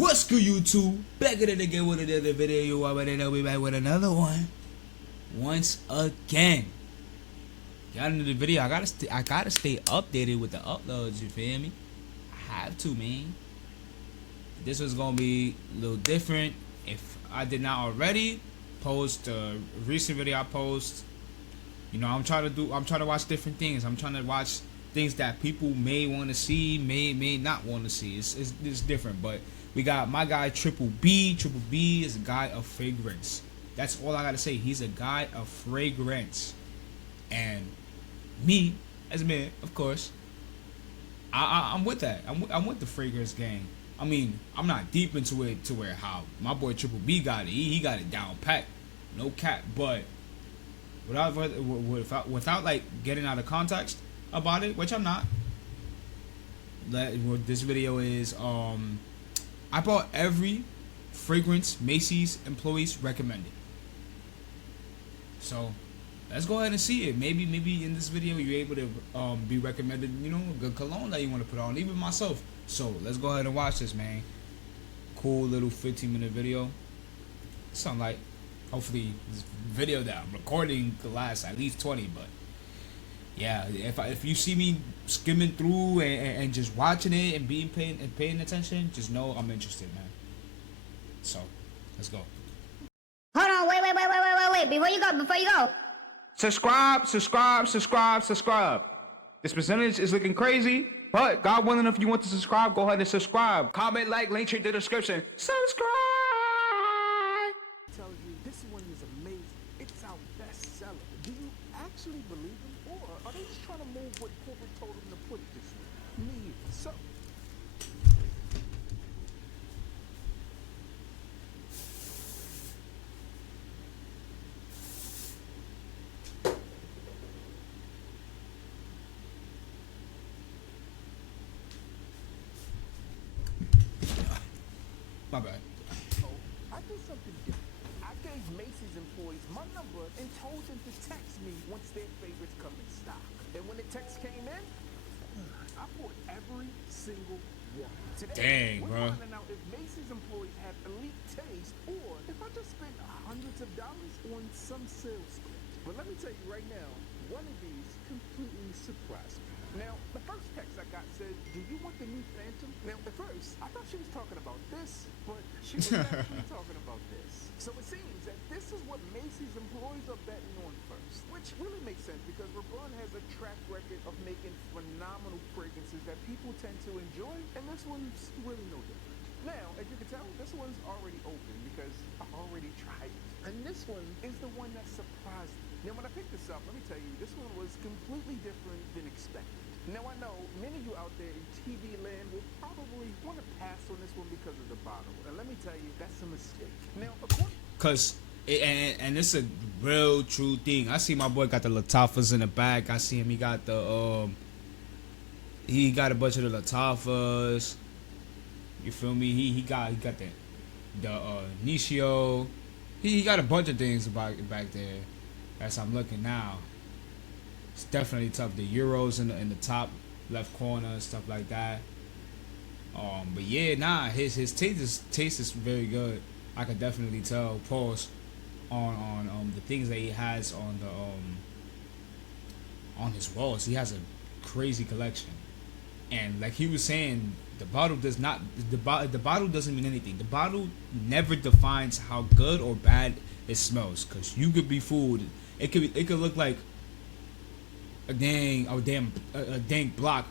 What's good, YouTube? Back at it again with another video. You already know we back with another one. Once again, got into the video. I gotta stay updated with the uploads. You feel me? I have to, man. This was gonna be a little different. If I did not already post a recent video I post, you know, I'm trying to watch different things. I'm trying to watch things that people may want to see, may not want to see. It's different, but we got my guy Triple B. Triple B is a guy of fragrance. That's all I gotta say. He's a guy of fragrance, and me as a man, of course, I'm with that. I'm with the fragrance game. I mean, I'm not deep into it to where how my boy Triple B got it. He got it down pat, no cap. But without like getting out of context about it, which I'm not. What this video is, I bought every fragrance Macy's employees recommended. So let's go ahead and see it. Maybe in this video you're able to be recommended, you know, a good cologne that you want to put on, even myself. So let's go ahead and watch this, man. Cool little 15-minute video. Something like, hopefully this video that I'm recording could last at least 20, but yeah, if you see me skimming through and just watching it and paying attention, just know I'm interested, man. So let's go. Hold on, wait. Before you go. Subscribe. This percentage is looking crazy, but God willing, if you want to subscribe, go ahead and subscribe. Comment, like, link in the description. Subscribe! Tell you this one is amazing. It's our bestseller. Do you actually believe them, or are they just trying to move what corporate told them to put this way? Me, so. My bad. So I did something different. I gave Macy's employees my number and told them to text me once their favorites come in stock. And when the text came in, I bought every single one. Today, Dang, we're bro. finding out if Macy's employees have elite taste or if I just spent hundreds of dollars on some sales script. But let me tell you right now, one of these completely surprised me. Now, the first text I got said, "Do you want the new Phantom?" Now, at first, I thought she was talking about this, but she was actually talking about this. So it seems that this is what Macy's employees are betting on first, which really makes sense because LeBron has a track record of making phenomenal fragrances that people tend to enjoy, and this one's really no different. Now, as you can tell, this one's already open because I already tried it. And this one is the one that surprised me. Now, when I picked this up, let me tell you, this one was completely different than expected. Now, I know many of you out there in TV land will probably want to pass on this one because of the bottle. And let me tell you, that's a mistake. Now, of course, Cause and it's a real true thing. I see my boy got the Latafas in the back. I see him. He got the he got a bunch of the Latafas. You feel me? He got the Nishio. He got a bunch of things back there. As I'm looking now, it's definitely tough. The Euros in the top left corner, stuff like that. But yeah, nah, his taste is very good. I can definitely tell. Pause on the things that he has on his walls. He has a crazy collection, and like he was saying, the bottle doesn't mean anything. The bottle never defines how good or bad it smells, cause you could be fooled. It could look like a dang block,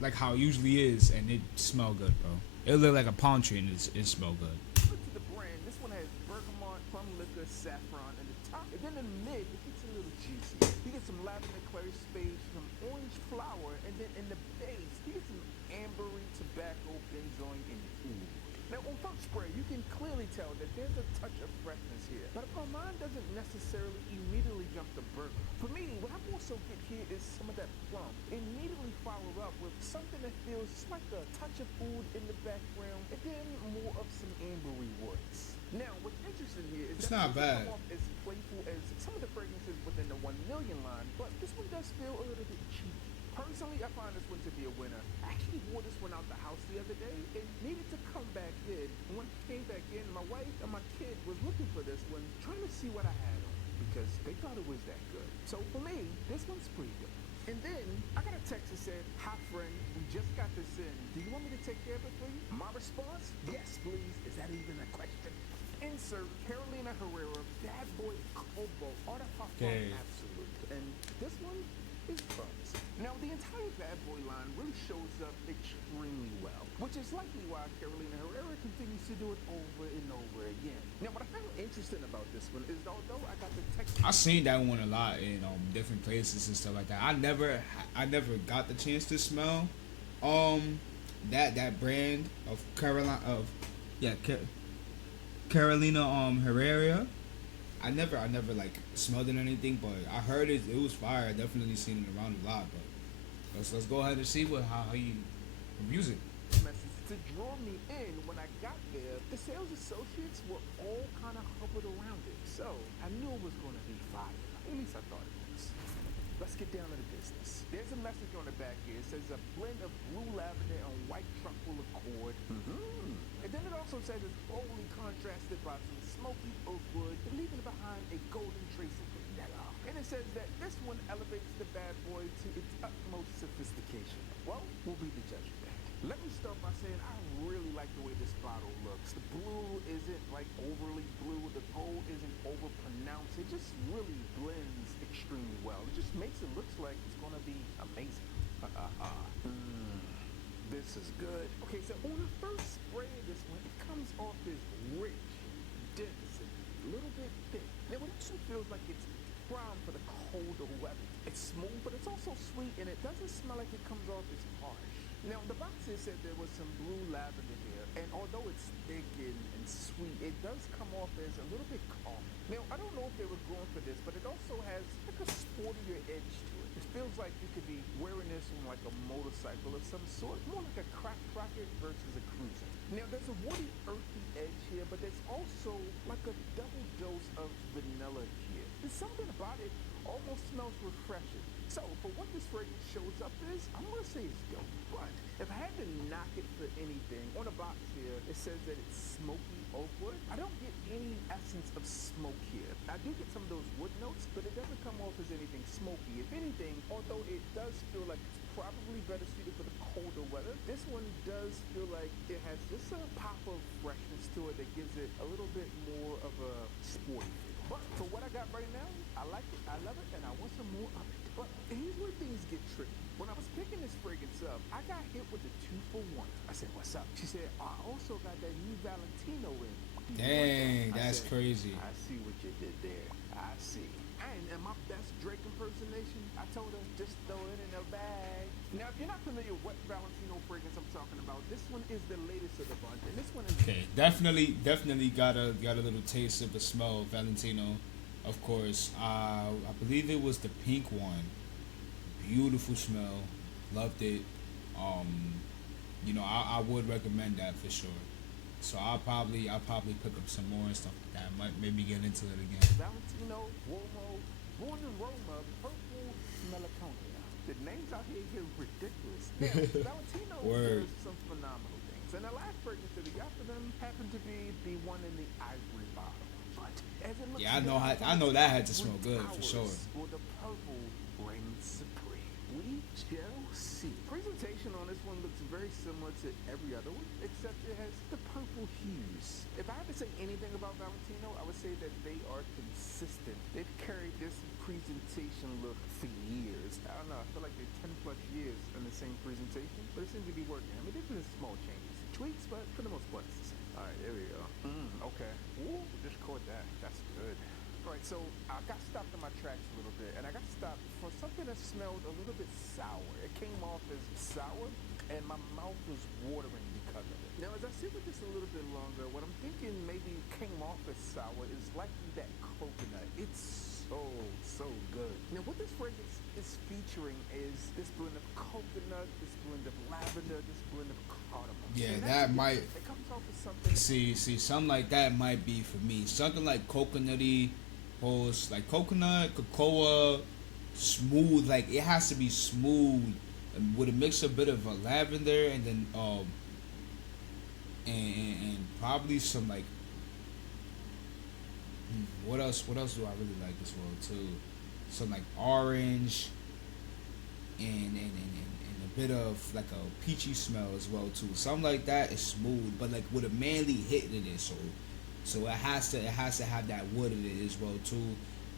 like how it usually is, and it smell good, bro. It look like a palm tree and it smell good. look to the brand. This one has bergamot, plum liquor, saffron in the top. And then in the mid, it gets a little juicy. You get some lavender clary spage, some orange flower, and then in the base, you get some ambery tobacco benzoin in the oud. Now, on first spray, you can clearly tell that there's a touch of freshness here. But mine doesn't necessarily immediately jump to burger. For me, what I also get here is some of that plum. Immediately followed up with something that feels like a touch of oud in the background, and then more of some ambery woods. Now, what's interesting here is It's that not it doesn't bad. come off as playful as some of the fragrances within the 1 million line, but this one does feel a little bit cheeky. Personally, I find this one to be a winner. I actually wore this one out the house the other day and needed to come back in was looking for this one, trying to see what I had on it, because they thought it was that good. So for me, this one's pretty good. And then I got a text that said, "Hi friend, we just got this in. Do you want me to take care of it for you?" My response, "Yes, please." Is that even a question? Insert Carolina Herrera, Bad Boy Cobalt, Artifact Okay. Absolute. And this one is Bugs. Now, the entire Bad Boy line really shows up extremely well, which is likely why Carolina Herrera continues to do it over and over again. Now, what I found interesting about this one is although I got the text... I seen that one a lot in different places and stuff like that. I never got the chance to smell that brand of Carolina Herrera. I never like smelled it or anything, but I heard it was fire. I definitely seen it around a lot, but let's go ahead and see how you use it. Message to draw me in. When I got there, the sales associates were all kind of hovered around it, so I knew it was going to be fire. At least I thought it was. Let's get down to the business. There's a message on the back here. It says a blend of blue lavender and white truffle accord. And then it also says it's boldly contrasted by some smoky oak wood, leaving behind a golden trace of vanilla. And it says that this one elevates the Bad Boy to its utmost sophistication. Well, we'll be the judge of that. Let me start by saying I really like the way this bottle looks. The blue isn't like overly blue. The gold isn't over pronounced. It just really blends extremely well. It just makes it look like it's going to be amazing. This is good. Okay, so on the first spray of this one, it comes off as rich, dense, and a little bit thick. Now, it also feels like it's prime for the colder weather. It's smooth, but it's also sweet, and it doesn't smell like it comes off as harsh. Now, the box here said there was some blue lavender here, and although it's thick and sweet, it does come off as a little bit calm. Now, I don't know if they were going for this, but it also has like a sportier edge to it. It feels like you could be wearing this on like a motorcycle of some sort, more like a crack rocket versus a cruiser. Now, there's a woody, earthy edge here, but there's also like a double dose of vanilla here. There's something about it almost smells refreshing. So, for what this fragrance shows up is, I'm gonna say it's dope. But if I had to knock it for anything, on the box here, it says that it's smoky oak wood. I don't get any essence of smoke here. I do get some of those wood notes, but it doesn't come off as anything smoky. If anything, although it does feel like it's probably better suited for the colder weather, this one does feel like it has just a pop of freshness to it that gives it a little bit more of a sporty feel. But for what I got right now, I like it, I love it, and I want some more of it. But here's where things get tricky. When I was picking this fragrance up, I got hit with the 2-for-1. I said, "What's up?" She said, "I also got that new Valentino in." Dang, that's said, crazy. I see what you did there. I see. And in my best Drake impersonation, I told her, just throw it in a bag. Now, if you're not familiar with what Valentino fragrance I'm talking about, this one is the latest of the bunch, and this one is... Okay, definitely got a little taste of the smell of Valentino. Of course, I believe it was the pink one. Beautiful smell, loved it. I would recommend that for sure. So I'll probably pick up some more and stuff like that. Might maybe get into it again. Valentino, Uomo, Born in Roma, Purple Melaconia. The names out here get ridiculous. Now, Valentino Word. does some phenomenal things. And the last fragrance that we got for them happened to be the one in the ivory bottle. But as it looks, Yeah, I know that had to smell good for sure. Well, the purple reigns supreme. We shall see. Presentation on this one looks very similar to every other one, except it has the purple hues. If I had to say anything about Valentino, I would say that they are consistent. They've carried this presentation look for years. I don't know, I feel like they're 10 plus years in the same presentation, but it seems to be working. I mean, there's been small changes, tweaks, but for the most part, it's the same. All right, there we go. Okay. Ooh, just caught that. That's good. All right, so I got stopped in my tracks a little bit, and I got stopped for something that smelled a little bit sour. It came off as sour, and my mouth was watering because of it. Now, as I sit with this a little bit longer, what I'm thinking maybe came off as sour is likely that coconut. It's so good. Now, what this fragrance is featuring is this blend of coconut, this blend of lavender, this blend of cardamom. Yeah, And that might... It comes off as something... See, something like that might be for me. Something like coconutty, like coconut, cocoa, smooth. Like it has to be smooth, and with a mix of a bit of a lavender, and then and probably some like What else? What else do I really like as well too? Some like orange and a bit of like a peachy smell as well too. Something like that is smooth, but like with a manly hit in it. So it has to have that wood in it as well too.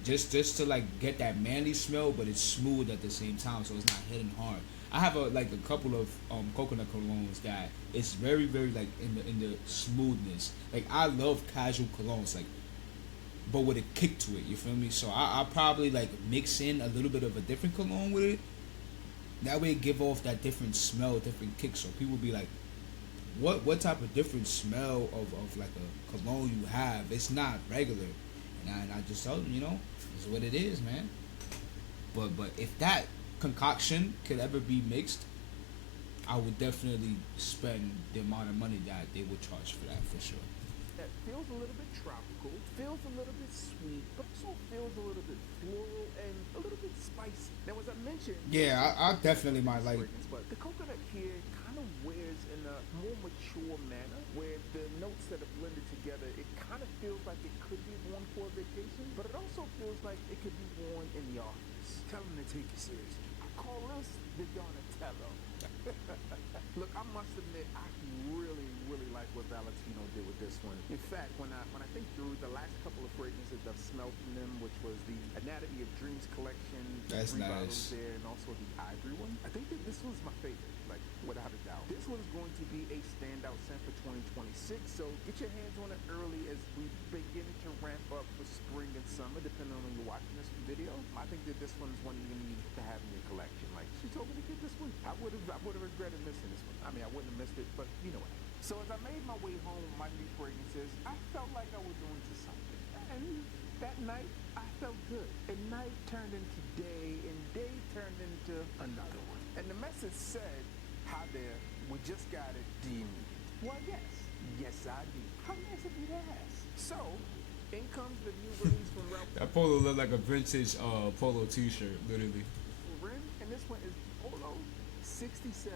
Just to like get that manly smell, but it's smooth at the same time, so it's not hitting hard. I have a couple of coconut colognes that it's very like in the smoothness. Like I love casual colognes, like but with a kick to it. You feel me? So I probably like mix in a little bit of a different cologne with it. That way, it give off that different smell, different kick. So people be like, what type of different smell of like a cologne you have? It's not regular, and I just tell them, this is what it is, man. But if that concoction could ever be mixed, I would definitely spend the amount of money that they would charge for that for sure. That feels a little bit tropical, feels a little bit sweet, but also feels a little bit floral and a little bit spicy. Now, as I mentioned, Yeah, I definitely might like. fragrance, but the coconut here kind of wears in a more mature manner, where the notes that are blended together, it kind of feels like it could be worn for a vacation, but it also feels like it could be worn in the office. Tell them to take you seriously. I call this the Donatello. Look, I must admit, I really like what Valentino did with this one. In fact, when I think through the last couple of fragrances I've smelled from them, which was the Anatomy of Dreams collection, That's three bottles nice. there, and also the Ivory one, I think that this one's my favorite, like without a doubt. This one's going to be a standout scent for 2026, so get your hands on it early as we begin to ramp up for spring and summer, depending on when you're watching this video. I think that this one's one you need to have in your collection. Like, she told me to get this one. I would have regretted missing this one. I mean, I wouldn't have missed it, but you know what I mean. So as I made my way home with my new fragrances, I felt like I was doing to something. And that night, I felt good. And night turned into day, and day turned into another one. And the message said, hi there, we just got it. Do you need it? Well, yes. Yes, I do. How nice of you to ask. So, in comes the new release from Ralph That polo look like a vintage polo T-shirt, literally. Lauren, and this one is Polo 67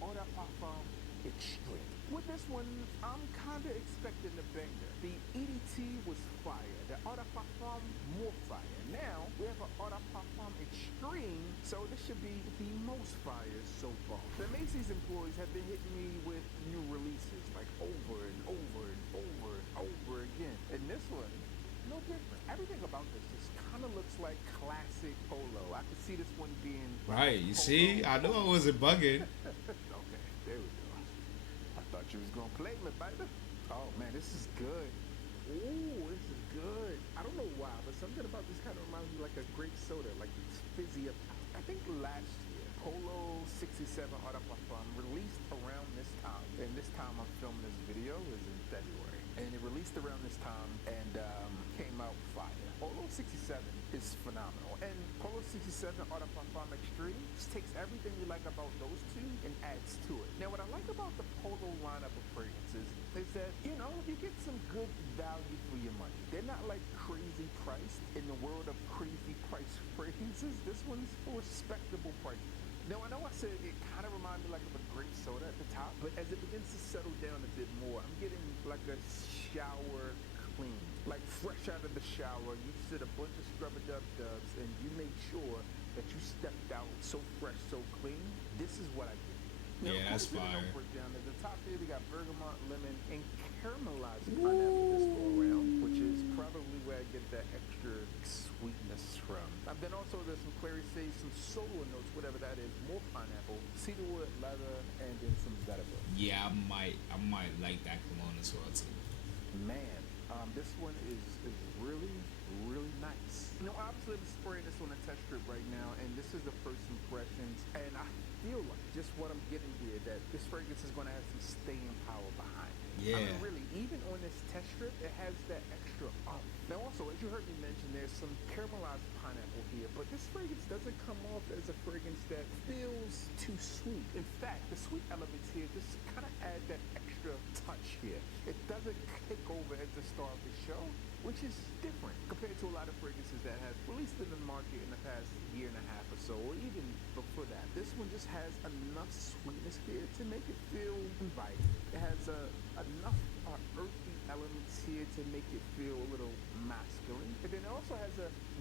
Eau de Parfum Extreme. With this one, I'm kinda expecting the banger. The EDT was fire. The Eau de Parfum, more fire. Now, we have an Eau de Parfum Extreme, so this should be the most fire so far. The Macy's employees have been hitting me with new releases, like over and over and over and over again. And this one, no different. Everything about this just kind of looks like classic Polo. I could see this one being Right, you Polo. see? I knew I wasn't bugging. Okay, there we go. I thought you was gonna play me, baby. Oh man, this is good. Ooh, this is good. I don't know why, but something about this kind of reminds me like a grape soda, like it's fizzy up. I think last year, Polo 67 Eau de Parfum released around this time, and this time I'm filming this video is in February, and it released around this time and came out fire. Polo 67 is phenomenal, and Polo 67 Eau de Parfum Extreme just takes everything we like about those two and adds to it. Now, what I like about the Polo lineup of fragrances is that, you get some good value for your money. They're not like crazy priced in the world of crazy price fragrances. This one's a respectable price. Now, I know I said it kind of reminded me like of a grape soda at the top, but as it begins to settle down a bit more, I'm getting like a shower clean. Like fresh out of the shower, you just did a bunch of scrub-a-dub-dubs, and you made sure that you stepped out so fresh, so clean. This is what I get. Now, Yeah, that's according to the fire. note breakdown, at the top here, we got bergamot, lemon, and caramelized pineapple this go around, which is probably where I get that extra sweetness from. Then also there's some clary sage, some solo notes, whatever that is, more pineapple, cedarwood, leather, and then some vetiver. Yeah, I might like that cologne as well too. Man, this one is really nice. Obviously I'm spraying this on a test strip right now, and this is the first impressions, and I feel like just what I'm getting here, that this fragrance is going to have some staying power behind it. Yeah. I mean, really, even on this test strip, it has that extra umph. Now also, as you heard me mention, there's some caramelized pineapple here, but this fragrance doesn't come off as a fragrance that feels too sweet. In fact, the sweet elements here just kind of add that extra touch here. It doesn't kick over as the star of the show, which is different compared to a lot of fragrances that have released in the market in the past year and a half or so, or even before that. This one just has enough sweetness here to make it feel inviting. It has enough earthy elements here to make it feel a little masculine. And then it also has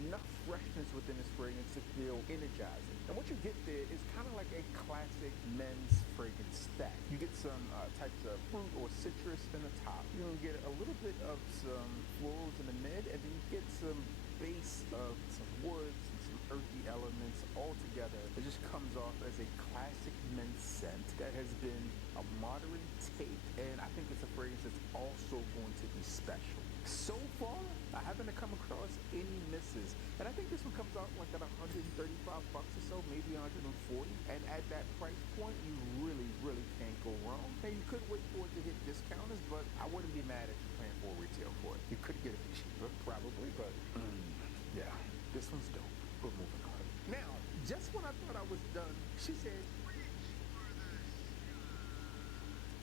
enough freshness within this fragrance to feel energizing. And what you get there is kind of like a classic men's fragrance stack. You get some types of fruit or citrus in the top. You're gonna get a little bit of some florals in the mid, and then you get some base of some woods and some earthy elements all together. It just comes off as a classic men's scent that has been a modern take, and I think it's a fragrance that's also going to be special. So far, I haven't come across any misses, and I think this one comes out like at $135 or so, maybe 140. And at that price point, you really can't go wrong. Now you could wait for it to hit discounters, but I wouldn't be mad if you're paying for retail for it. You could get it cheaper, probably, but yeah, this one's dope. We're moving on. Now, just when I thought I was done, she said,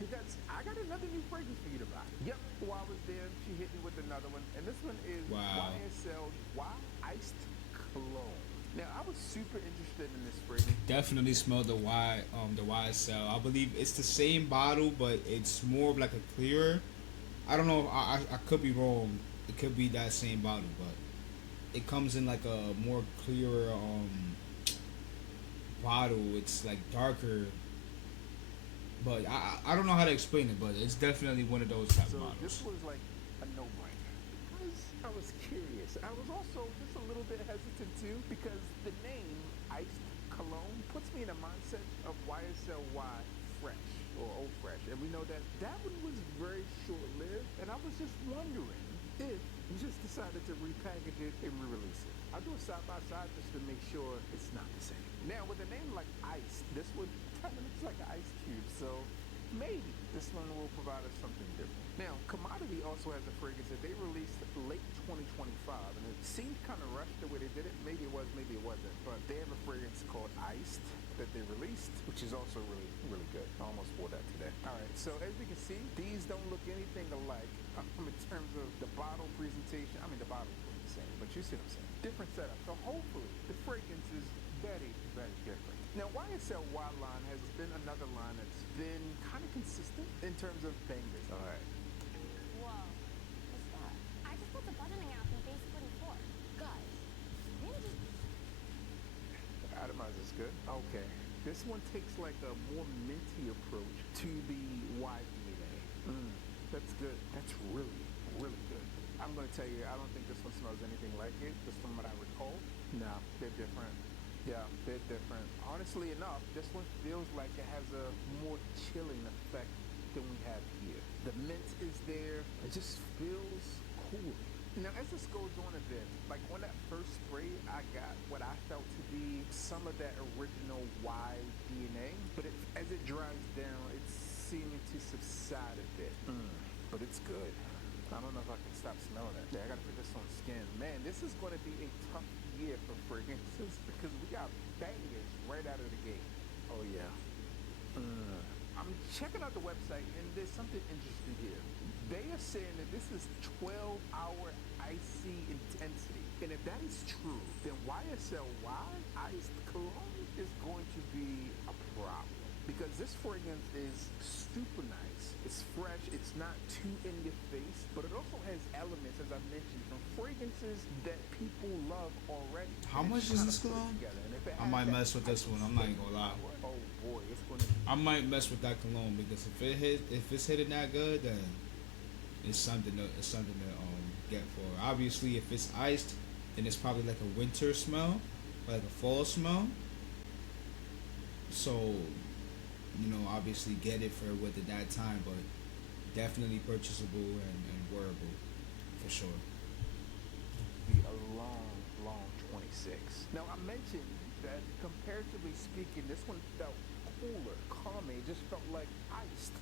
because I got another new fragrance for you to buy. Yep, while I was there, she hit me with another one. And this one is YSL Y Iced Cologne. Now, I was super interested in this fragrance. Definitely smell the YSL. I believe it's the same bottle, but it's more of like a clearer. I don't know. I could be wrong. It could be that same bottle, but it comes in like a more clearer bottle. It's like darker. But I don't know how to explain it, but it's definitely one of those type of models. This was like a no-brainer because I was curious. I was also just a little bit hesitant too because the name Iced Cologne puts me in a mindset of YSL Y Fresh or Old Fresh, and we know that one was very short-lived, and I was just wondering if you just decided to repackage it and re-release it. I'll do it side by side just to make sure it's not the same. Now, with a name like Ice, this one kind of looks like an ice cube, so maybe this one will provide us something different. Now, Commodity also has a fragrance that they released late 2025, and it seemed kind of rushed the way they did it. Maybe it was, maybe it wasn't, but they have a fragrance called Iced that they released, which is also really good. I almost wore that today. All right, so as you can see, these don't look anything alike in terms of the bottle presentation. I mean, the bottle is the same, but you see what I'm saying. Different setup. So hopefully the fragrance is very different. Now, YSL Y line has been another line that's been kind of consistent in terms of bangers. All right. Whoa, what's that? I just put the buttoning out from base 44. Guys, maybe just... Atomize is good. Okay. This one takes like a more minty approach to the Y DNA. That's good. That's really good. I'm going to tell you, I don't think this one smells anything like it, just from what I recall. No, they're different. Yeah, they're different. Honestly enough, this one feels like it has a more chilling effect than we have here. The mint is there. It just feels cool. Now, as this goes on a bit, like on that first spray, I got what I felt to be some of that original Y DNA, but as it dries down, it's seeming to subside a bit. But it's good. I don't know if I can stop smelling it. Yeah, I gotta put this on skin. Man, this is gonna be a tough year for fragrances because we got bangers right out of the gate. Oh yeah. I'm checking out the website and there's something interesting here. They are saying that this is 12-hour icy intensity. And if that is true, then YSL Y Iced Cologne is going to be a problem. Because this fragrance is super nice. It's fresh. It's not too in your face, but it also has elements, as I mentioned, from fragrances that people love already. How much is this cologne? I might mess with this one. I'm not even gonna lie. Oh boy, it's gonna be... I might mess with that cologne because if it's hitting that good, then it's something to get for. Obviously, if it's iced, then it's probably like a winter smell, or like a fall smell. So, obviously get it for with at that time, but definitely purchasable and wearable for sure. Be a long 26. Now, I mentioned that comparatively speaking, this one felt cooler, calmer. It just felt like iced,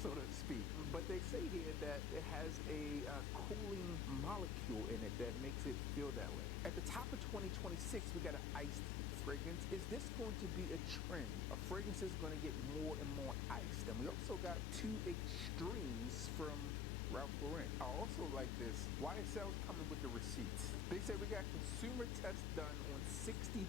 so to speak. But they say here that it has a cooling molecule in it that makes it feel that way. At the top of 2026, we got an iced fragrance. Is this going to be a trend? A fragrance is going to get more and more iced. And we also got two extremes from Ralph Lauren. I also like this. YSL's coming with the receipts. They say we got consumer tests done on 63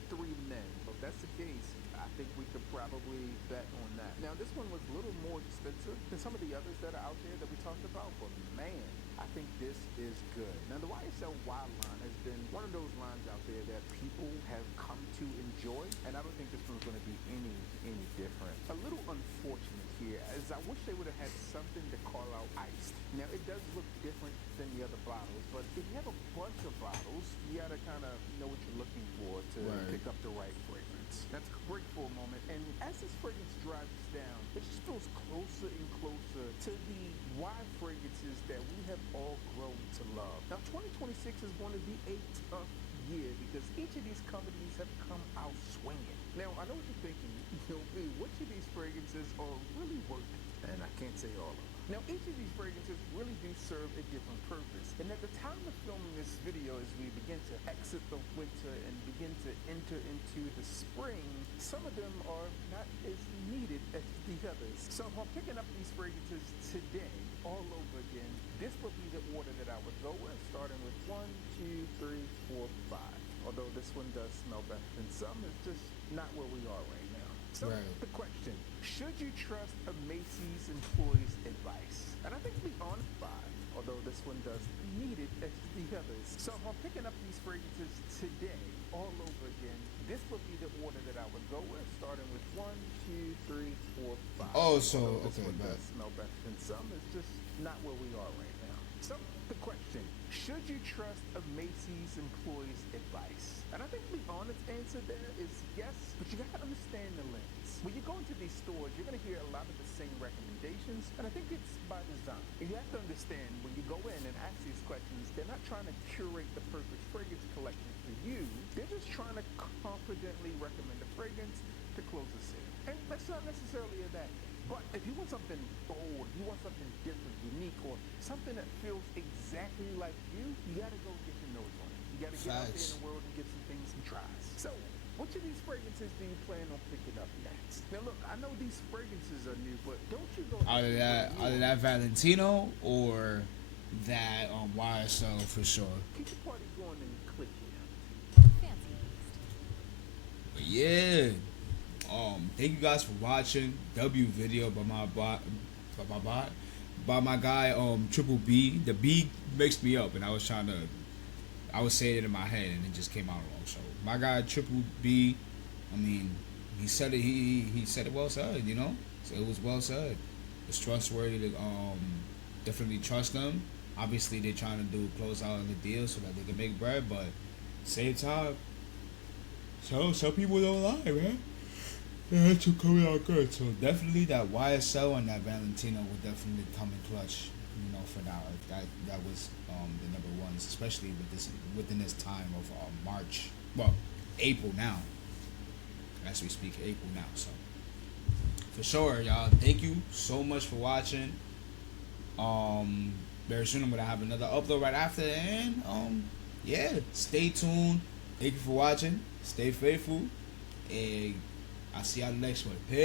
men. So if that's the case, I think we could probably bet on that. Now, this one was a little more expensive than some of the others that are out there that we talked about, but man, I think this is good. Now, the YSL Wild line has been one of those lines out there that people have come to enjoy, and I don't think this one's going to be any different. A little unfortunate here, as I wish they would have had something to call out iced. Now, it does look different than the other bottles, but if you have a bunch of bottles, you gotta kind of know what you're looking for to pick up the right fragrance. That's great for a moment, and as this fragrance drives down, it just feels closer and closer to the wide fragrances that we have all grown to love. Now, 2026 is going to be a tough year because each of these companies have come out swinging. Now, I know what you're thinking. Which of these fragrances are really worth it? And I can't say all of them. Now, each of these fragrances really do serve a different purpose. And at the time of filming this video, as we begin to exit the winter and begin to enter into the spring, some of them are not as needed as the others. So if I'm picking up these fragrances today, all over again, this would be the order that I would go with, starting with 1, 2, 3, 4, 5. Although this one does smell better than some, it's just not where we are right now. So the question, should you trust a Macy's employee's advice? And I think to be honest, 5, although this one does need it as the others. So if I'm picking up these fragrances today, all over again, this would be the order that I would go with, starting with 1, 2, 3, 4, 5. Oh, so although this okay, one but does smell better than some, it's just not where we are right now. So the question, should you trust a Macy's employee's advice? And I think the honest answer there is yes, but you gotta understand the lens. When you go into these stores, you're gonna hear a lot of the same recommendations, and I think it's by design. And you have to understand, when you go in and ask these questions, they're not trying to curate the perfect fragrance collection for you. They're just trying to confidently recommend a fragrance to close a sale. And that's not necessarily a bad thing. But if you want something bold, you want something different, unique, or something that feels exactly like you gotta go get your nose on it. You gotta get out there in the world and get some things and tries. So, which of these fragrances do you plan on picking up next? Now look, I know these fragrances are new, but don't you go... Either that Valentino or that YSL for sure. Keep the party going and click here. Fancy beast. But yeah. Thank you guys for watching W video by my guy Triple B. The B mixed me up, and I was saying it in my head, and it just came out wrong. So my guy Triple B, I mean, he said it. He said it well said. You know, so it was well said. It's trustworthy to definitely trust them. Obviously, they're trying to close out on the deal so that they can make bread, but same time, some people don't lie, man. It's coming out good. So definitely that YSL and that Valentino will definitely come in clutch, you know, for now. That was the number ones, especially within this time of March. Well, April now. As we speak, April now. So for sure, y'all. Thank you so much for watching. Very soon I'm gonna have another upload right after, and yeah, stay tuned. Thank you for watching. Stay faithful, and I'll see y'all next one. Peace.